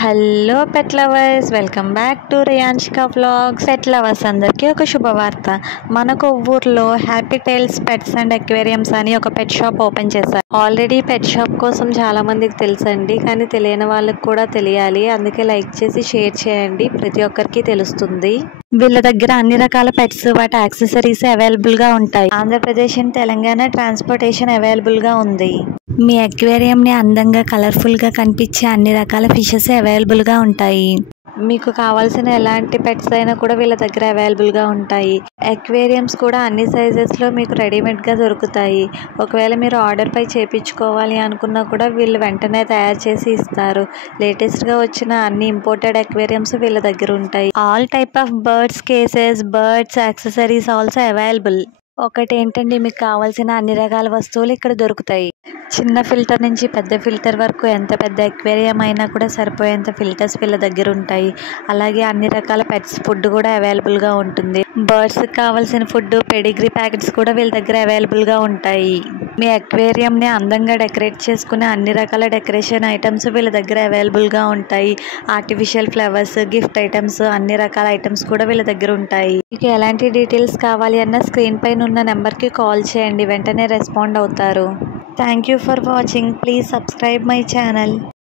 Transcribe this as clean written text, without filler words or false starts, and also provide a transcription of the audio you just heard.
Hello pet lovers, welcome back to Riyanshika vlogs. Pet lovers అందరికీ ఒక శుభవార్త. మనకు ఊర్లో happy tails pets and aquariums అని ఒక పెట్ షాప్ ఓపెన్ చేశారు. ఆల్రెడీ పెట్ షాప్ కోసం చాలా మందికి తెలుసండి, కానీ తెలియని వాళ్ళకి కూడా తెలియాలి. అందుకే లైక్ చేసి షేర్ చేయండి, ప్రతి ఒక్కరికి తెలుస్తుంది. వీళ్ళ దగ్గర అన్ని రకాల పెట్స్, వాటి యాక్సెసరీస్ అవైలబుల్ గా ఉంటాయి. Andhra Pradesh and Telangana transportation available గా ఉంది. మీ అక్వేరియం ని అందంగా కలర్ఫుల్ గా కనిపించే అన్ని రకాల ఫిషెస్ అవైలబుల్ గా ఉంటాయి. మీకు కావాల్సిన ఎలాంటి పెట్స్ అయినా కూడా వీళ్ళ దగ్గర అవైలబుల్ గా ఉంటాయి. అక్వేరియంస్ కూడా అన్ని సైజెస్ లో మీకు రెడీమేడ్ గా దొరుకుతాయి. ఒకవేళ మీరు ఆర్డర్ పై చేపించుకోవాలి అనుకున్నా కూడా వీళ్ళు వెంటనే తయారు చేసి ఇస్తారు. లేటెస్ట్ గా వచ్చిన అన్ని ఇంపోర్టెడ్ అక్వేరియంస్ వీళ్ళ దగ్గర ఉంటాయి. All type of birds cases, birds accessories also available. ఒకటి ఏంటండి, మీకు కావాల్సిన అన్ని రకాల వస్తువులు ఇక్కడ దొరుకుతాయి. చిన్న ఫిల్టర్ నుంచి పెద్ద ఫిల్టర్ వరకు, ఎంత పెద్ద అక్వేరియం అయినా కూడా సరిపోయేంత ఫిల్టర్స్ వీళ్ళ దగ్గర ఉంటాయి. అలాగే అన్ని రకాల పెట్స్ ఫుడ్ కూడా అవైలబుల్ గా ఉంటుంది. బర్డ్స్ కావాల్సిన ఫుడ్, పెడిగ్రీ ప్యాకెట్స్ కూడా వీళ్ళ దగ్గర అవైలబుల్ గా ఉంటాయి. మీ అక్వేరియం ని అందంగా డెకరేట్ చేసుకునే అన్ని రకాల డెకరేషన్ ఐటమ్స్ వీళ్ళ దగ్గర అవైలబుల్ గా ఉంటాయి. ఆర్టిఫిషియల్ ఫ్లవర్స్, గిఫ్ట్ ఐటమ్స్, అన్ని రకాల ఐటమ్స్ కూడా వీళ్ళ దగ్గర ఉంటాయి. మీకు ఎలాంటి డీటెయిల్స్ కావాలి అన్న స్క్రీన్ పైన ఉన్న నెంబర్కి కాల్ చేయండి, వెంటనే రెస్పాండ్ అవుతారు. Thank you for watching. Please subscribe my channel.